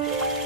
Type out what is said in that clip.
you